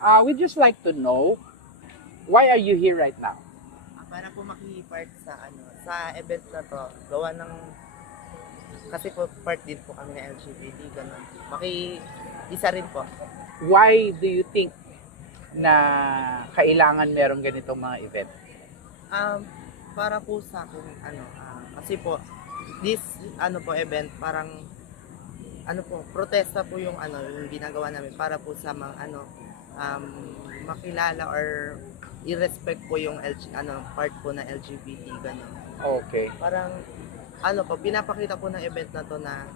We'd just like to know, why are you here right now? Para po maki-part sa sa event na to, gawa ng kasi po part din po kami ng LGBT ganun. Isa rin po. Why do you think na kailangan merong ganitong mga event? Para po sa akin kasi po this po event parang po protesta po yung ginagawa namin para po sa mga makilala or i-respect po yung part po ng LGBT ganun. Okay. Parang po pinapakita po ng event na to na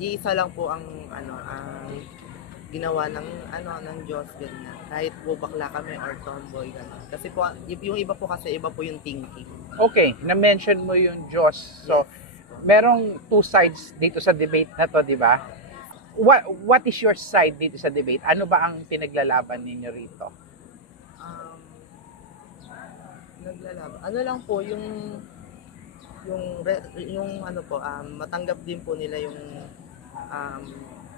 iisa lang po ang ginawa ng Diyos ganyan. Kahit po bakla kami or tomboy ganun. Kasi po yung iba po kasi iba po yung thinking. Okay, na-mention mo yung Diyos. So, merong two sides dito sa debate na to, di ba? What is your side dito sa debate? Ano ba ang pinaglalaban ninyo rito? Naglalaban. Ano lang po matanggap din po nila yung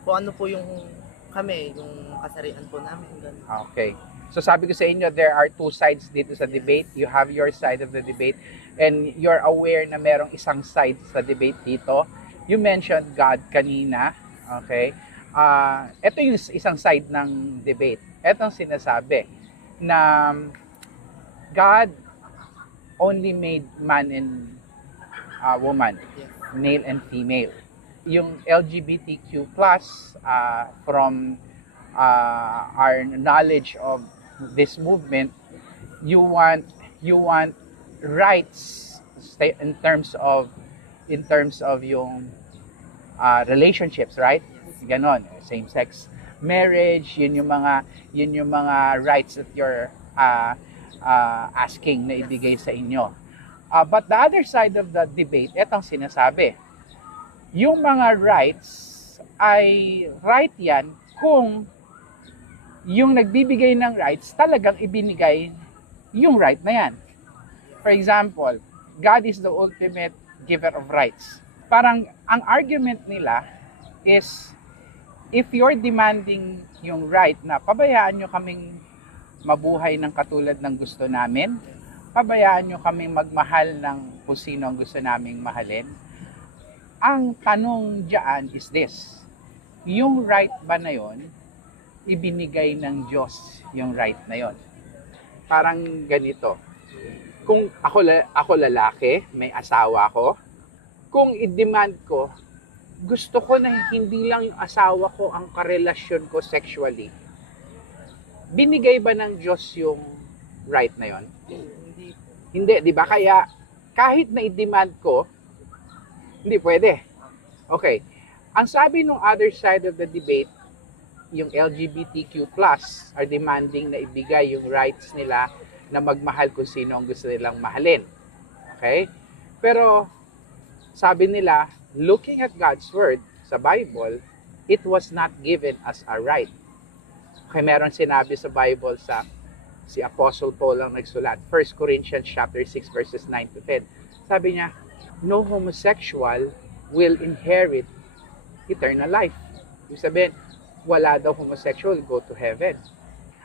kung ano po yung kami, yung kasarian po namin. Ganun. Okay. So sabi ko sa inyo, there are two sides dito sa debate. You have your side of the debate and you're aware na merong isang side sa debate dito. You mentioned God kanina. Okay. Ito yung isang side ng debate. Ito ang sinasabi na God only made man and woman, male and female. Yung LGBTQ+, from our knowledge of this movement, you want rights in terms of yung relationships, right? Ganon, same sex marriage, yun yung mga rights that you're asking na ibigay sa inyo. But the other side of the debate, etong sinasabi, yung mga rights ay right yan kung yung nagbibigay ng rights talagang ibinigay yung right na yan. For example, God is the ultimate giver of rights. Parang ang argument nila is, if you're demanding yung right na pabayaan nyo kaming mabuhay ng katulad ng gusto namin, pabayaan nyo kaming magmahal ng kung sino ang gusto naming mahalin, ang tanong diyan is this, yung right ba na yon, ibinigay ng Diyos yung right na yon? Parang ganito, kung ako lalaki, may asawa ko, kung i-demand ko, gusto ko na hindi lang yung asawa ko ang karelasyon ko sexually, binigay ba ng Diyos yung right na yon? Hindi, di ba? Kaya kahit na i-demand ko, hindi pwede. Okay. Ang sabi ng other side of the debate, yung LGBTQ+ are demanding na ibigay yung rights nila na magmahal kung sino ang gusto nilang mahalin. Okay? Pero sabi nila, looking at God's word sa Bible, it was not given as a right. Okay, meron sinabi sa Bible si Apostle Paul ang nagsulat, 1 Corinthians chapter 6 verses 9 to 10. Sabi niya, no homosexual will inherit eternal life. Ibig sabihin, wala daw homosexual go to heaven.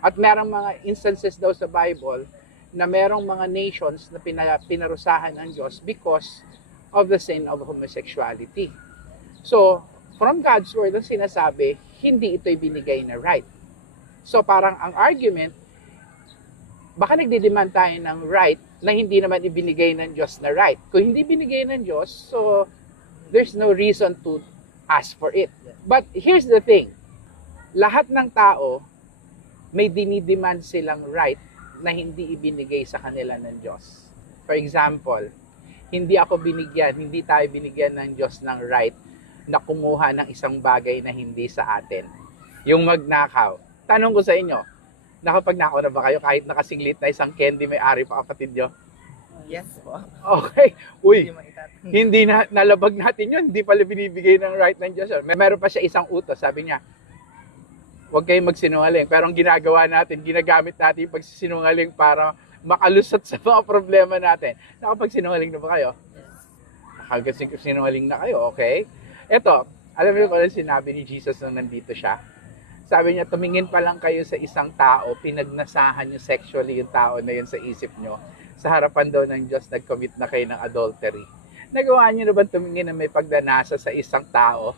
At merong mga instances daw sa Bible na merong mga nations na pinarusahan ng Diyos because of the sin of homosexuality. So, from God's word, ang sinasabi, hindi ito ibinigay na right. So, parang ang argument, baka nagdidemand tayo ng right na hindi naman ibinigay ng Diyos na right. Kung hindi binigay ng Diyos, so there's no reason to ask for it. But here's the thing, lahat ng tao may dinidemand silang right na hindi ibinigay sa kanila ng Diyos. For example, hindi tayo binigyan ng Diyos ng right na kumuha ng isang bagay na hindi sa atin. Yung magnakaw. Tanong ko sa inyo, nakapagnakaw na ba kayo kahit nakasinglit na isang candy may-ari pa kapatid nyo? Yes po. Okay. Uy, hindi na nalabag natin yun. Hindi pala binibigay ng right ng Diyos. Meron pa siya isang utos. Sabi niya, huwag kayong magsinungaling. Pero ang ginagawa natin, ginagamit natin yung pagsisinungaling para makalusot sa mga problema natin. Nakapagsinungaling na ba kayo? Nakapagsinungaling na kayo, okay? Ito, alam niyo kung ano sinabi ni Jesus nung nandito siya? Sabi niya, tumingin pa lang kayo sa isang tao, pinagnasahan niyo sexually yung tao na yun sa isip niyo. Sa harapan daw ng Diyos, nag-commit na kayo ng adultery. Nagawa niyo na ba tumingin na may pagdanasa sa isang tao?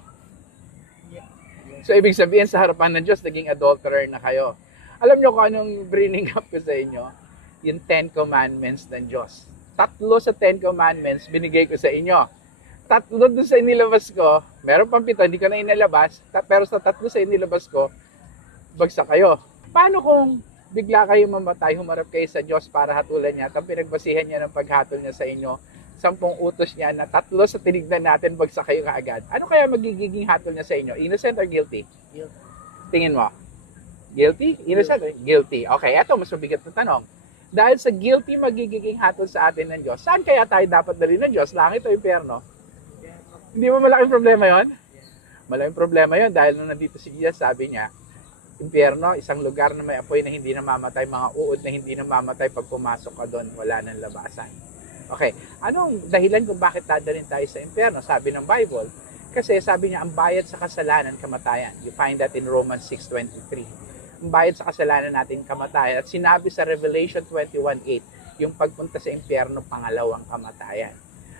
So, ibig sabihin, sa harapan ng Diyos, naging adulterer na kayo. Alam niyo kung anong bringing up ko sa inyo? Yung 10 Commandments ng Diyos. 3 sa 10 Commandments, binigay ko sa inyo. 3 doon sa inilabas ko, meron pang 7, hindi ko na inilabas, pero sa 3 sa inilabas ko, bagsak kayo. Paano kung bigla kayo mamatay, humarap kayo sa Diyos para hatulan niya, at ang pinagbasihan niya ng paghatol niya sa inyo, 10 utos niya na 3 sa tinignan natin, bagsak kayo kaagad. Ano kaya magiging hatol niya sa inyo? Innocent or guilty? Guilty. Tingin mo? Guilty? Innocent? Guilty. Okay, eto mas mabigat na tanong. Dahil sa guilty magiging hatol sa atin ng Diyos, saan kaya tayo dapat dalhin ng Diyos? Langit o impyerno? Hindi mo malaking problema yon? Malaking problema yon dahil nung nandito si Jesus, sabi niya, impyerno, isang lugar na may apoy na hindi namamatay, mga uod na hindi namamatay, pag pumasok ka doon, wala nang labasan. Okay, anong dahilan kung bakit dadalhin tayo sa impyerno? Sabi ng Bible, kasi sabi niya, ang bayad sa kasalanan, kamatayan. You find that in Romans 6:23. Ang bayad sa kasalanan natin, kamatayan. At sinabi sa Revelation 21:8, yung pagpunta sa impyerno, pangalawang kamatayan.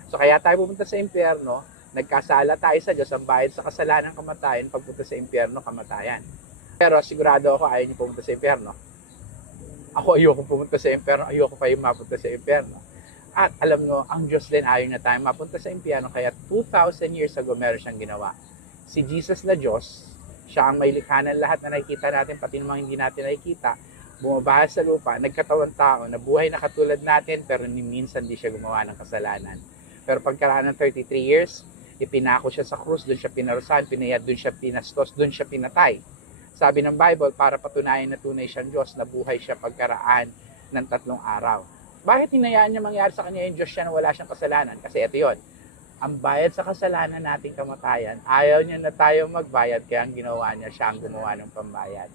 So kaya tayo pupunta sa impyerno, nagkasala tayo sa Diyos, ang bayad sa kasalanan, kamatayan, pagpunta sa impyerno, kamatayan. Pero sigurado ako, ayaw niyo pumunta sa impyerno. Ako ayoko pumunta sa impyerno, ayoko pa yung mapunta sa impyerno. At alam nyo, ang Diyos din ayaw na tayo mapunta sa impyerno, kaya 2,000 years ago meron siyang ginawa. Si Jesus na Diyos, siya ang may likha ng lahat na nakikita natin, pati namang hindi natin nakikita, bumabahas sa lupa, nagkatawang tao, nabuhay na katulad natin, pero ni minsan di siya gumawa ng kasalanan. Pero pagkaraan ng 33 years, ipinako siya sa krus, doon siya pinarusahan, pinayad, doon siya pinastos, doon siya pinatay. Sabi ng Bible, para patunayan na tunay siyang Diyos, nabuhay siya pagkaraan ng 3 araw. Bakit hinayaan niya mangyari sa kanya yung Diyos siya na wala siyang kasalanan? Kasi ito yun, ang bayad sa kasalanan nating kamatayan, ayaw niya na tayo magbayad, kaya ang ginawa niya, siya ang gumawa ng pambayad.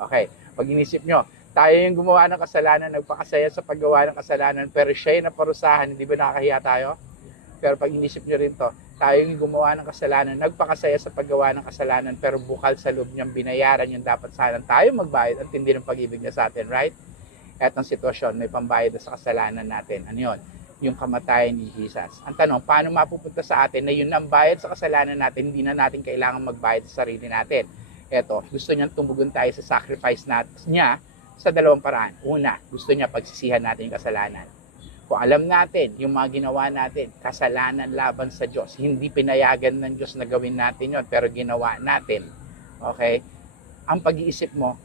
Okay, pag inisip nyo, tayo yung gumawa ng kasalanan, nagpakasaya sa paggawa ng kasalanan, pero siya yung naparusahan, hindi ba nakakahiya tayo? Pero pag inisip nyo rin to, tayo yung gumawa ng kasalanan, nagpakasaya sa paggawa ng kasalanan, pero bukal sa loob niyang binayaran yung dapat sana tayo magbayad at hindi ng pag-ibig niya sa atin, right? Etong sitwasyon, may pambayad sa kasalanan natin. Ano yun? Yung kamatayan ni Jesus. Ang tanong, paano mapupunta sa atin na yun ang bayad sa kasalanan natin, hindi na natin kailangan magbayad sa sarili natin? Eto, gusto niyang tumugon tayo sa sacrifice niya sa 2 paraan. Una, gusto niya pagsisihan natin yung kasalanan. Kung alam natin, yung mga ginawa natin, kasalanan laban sa Diyos, hindi pinayagan ng Diyos na gawin natin yon, pero ginawa natin. Okay? Ang pag-iisip mo,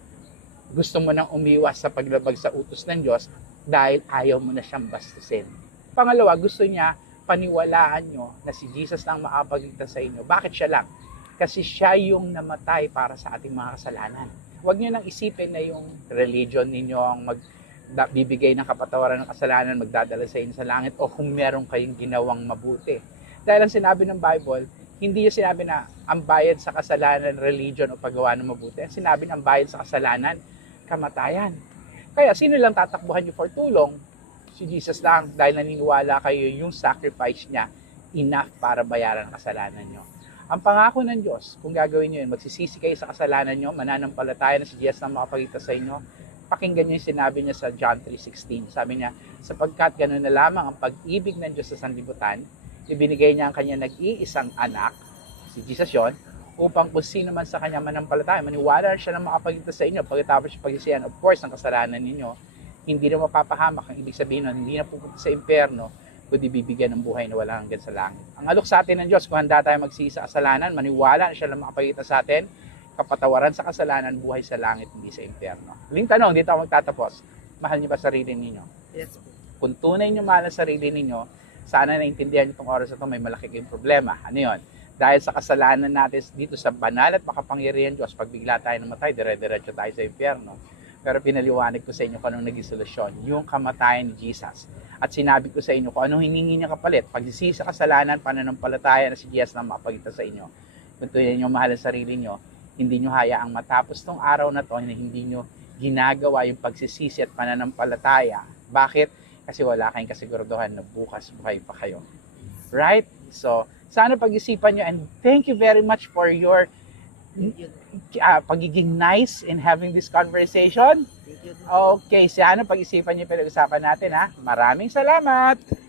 gusto mo nang umiwas sa paglabag sa utos ng Diyos dahil ayaw mo na siyang bastusin. Pangalawa, gusto niya paniwalaan nyo na si Jesus lang makapagligtas sa inyo. Bakit siya lang? Kasi siya yung namatay para sa ating mga kasalanan. Huwag niyo nang isipin na yung religion ninyo ang bibigay ng kapatawaran ng kasalanan, magdadala sa inyo sa langit, o kung meron kayong ginawang mabuti. Dahil ang sinabi ng Bible, hindi yung sinabi na ang bayad sa kasalanan, religion o paggawa ng mabuti. Ang sinabi ng bayad sa kasalanan, kamatayan. Kaya sino lang tatakbuhan niyo for tulong? Si Jesus lang, dahil naniniwala kayo yung sacrifice niya enough para bayaran ang kasalanan niyo. Ang pangako ng Diyos, kung gagawin niyo yun, magsisisi kayo sa kasalanan niyo, mananampalataya na si Jesus na makapagligtas sa inyo, pakinggan niyo yung sinabi niya sa John 3:16. Sabi niya, sapagkat gano'n na lamang ang pag-ibig ng Diyos sa sanlibutan, ibinigay niya ang kanya nag-iisang anak, si Jesus yon, upang kung sino man sa kanya manampalataya, maniwala siya na makapagligtas sa inyo, pagkatapos siya pagsisihan, of course, ang kasalanan ninyo, hindi na mapapahamak. Ang ibig sabihin nun, hindi na pupunta sa impyerno, kundi bibigyan ng buhay na walang hanggan sa langit. Ang alok sa atin ng Diyos, kung handa tayo magsisi sa kasalanan, maniwala na siya na makapagligtas sa atin, kapatawaran sa kasalanan, buhay sa langit, hindi sa impyerno. Huling tanong, dito ako magtatapos. Mahal niyo ba sarili ninyo? Yes po. Kung tunay niyo mahal ang sarili ninyo, sana naintindihan niyo itong oras na ito, may malaki kayong problema. Ano yun? Dahil sa kasalanan natin dito sa banal at makapangyarihan Diyos, pag bigla tayo namatay, dire-diretso tayo sa impyerno. Pero pinaliwanag ko sa inyo kung anong naging solusyon, yung kamatayan ni Jesus. At sinabi ko sa inyo kung anong hiningi niya kapalit, pagsisisi sa kasalanan, pananampalataya na si Jesus na makapagligtas sa inyo. Kung tunay niyo mahal ang sarili niyo, hindi nyo hayaang matapos tong araw na to na hindi nyo ginagawa yung pagsisisi at pananampalataya. Bakit? Kasi wala kayong kasiguraduhan na bukas buhay pa kayo. Right? So, sana pag-isipan nyo, and thank you very much for your Thank you. pagiging nice in having this conversation. Thank you. Okay, si ano pag-isipan niyo pinag-usapan natin ha. Maraming salamat.